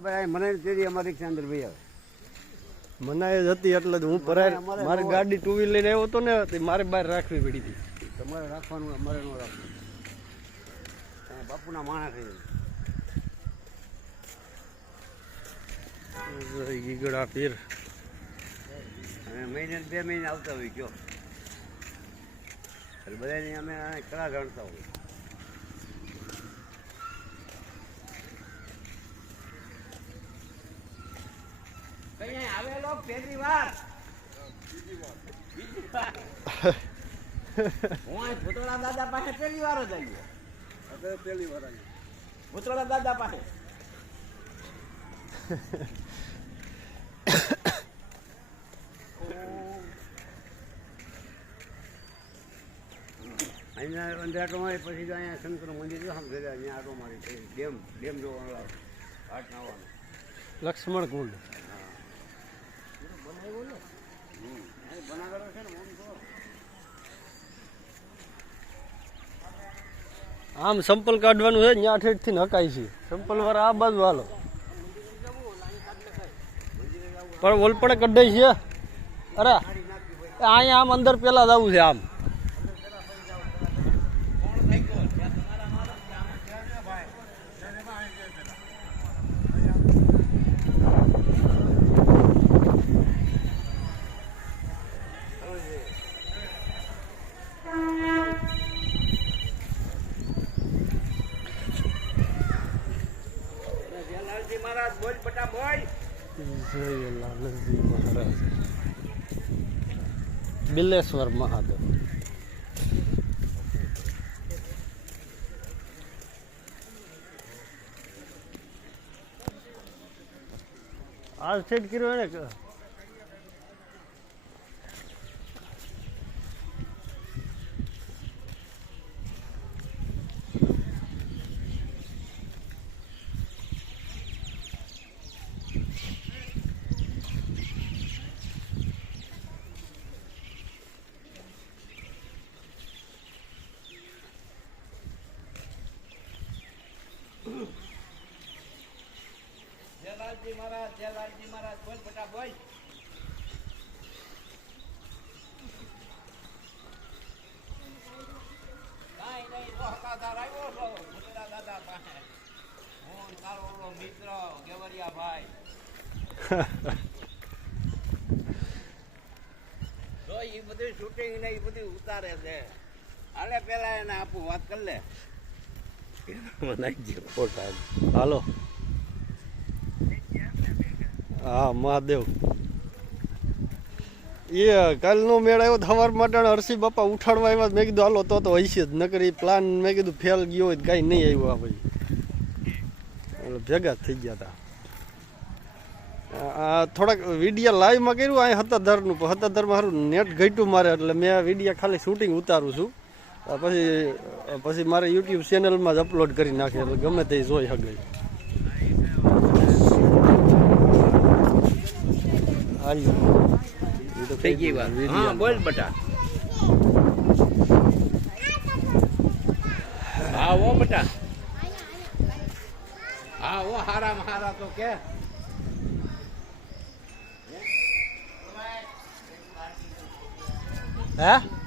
ખબર મને તેરી અમારી રિક્ષા અંદર ભાઈ આવે. મનાય જ હતી એટલે હું ભરાય. મારી ગાડી ટુ વ્હીલ લઈને આવ્યો હતો ને મારે બહાર રાખવી પડી હતી. તમારે રાખવાનું અમારે ન રાખવાનું. બાપુના માણસ ગીગડા પીર. અને મહિને બે મહિને આવતા હોય કયો? બધાની અમે કળા ગણતા હોય. આવેલો? પહેલી વાર. બીજી વાર હું અહીં ભૂતળા દાદા પાસે પહેલી વાર જ આવ્યો. પહેલી વાર આવી ભૂતળા દાદા પાસે. અહીંયા અંદર પછી તો અહીંયા શંકર મંદિર છે સામે ભેગા અહીંયા આટો મારી ડેમ ડેમ જોવાનો લાગે નાવાનો. લક્ષ્મણ કુંડ બનાવેલો છે ને ઓમ તો આમ સંપલ કાઢવાનું છે ત્યાં ઠેઠથી નકાય છે. સંપલ વાળા આ બાજુ હાલો. પણ ઓલપડે કઢાઈ છે અરે, અહીંયા આમ અંદર પેલા જવું છે આમ. મહારાજ બોલ બટા બોલ. જય લાલજી મહારાજ બિલેશ્વર મહાદેવ. આ સેટ કર્યો ને કે મહારાજ, જય લાલજી મહારાજ. બોલ બટા, બોલ. એ બધું શૂટિંગ ને એ બધું ઉતારે છે. હાલે પેલા એને આપું, વાત કરી લે. હાલો. હા, મહાદેવ. એ કાલનો મેળ આવ્યો સવાર માટે હરસી બાપા ઉઠાડવા આવ્યા મેં કીધું, હાલો, તો તો હશે જ. નકર પ્લાન મેં કીધું, ફેલ ગયો હોય કાંઈ નહીં આવ્યું આ ભાઈ. ભેગા થઈ ગયા હતા થોડાક વિડીયા લાઈવમાં કર્યું, આ હતાધરનું. હતાધરમાં સારું નેટ ઘટ્યું મારે, એટલે મેં વિડીયા ખાલી શૂટિંગ ઉતારું છું. પછી પછી મારે યુટ્યુબ ચેનલમાં જ અપલોડ કરી નાખે, એટલે ગમે તે જોઈ શકે તો થઈ ગઈ વાત. હા બોલ બટા. હા ઓ બટા. હારા હારા તો કે. હે?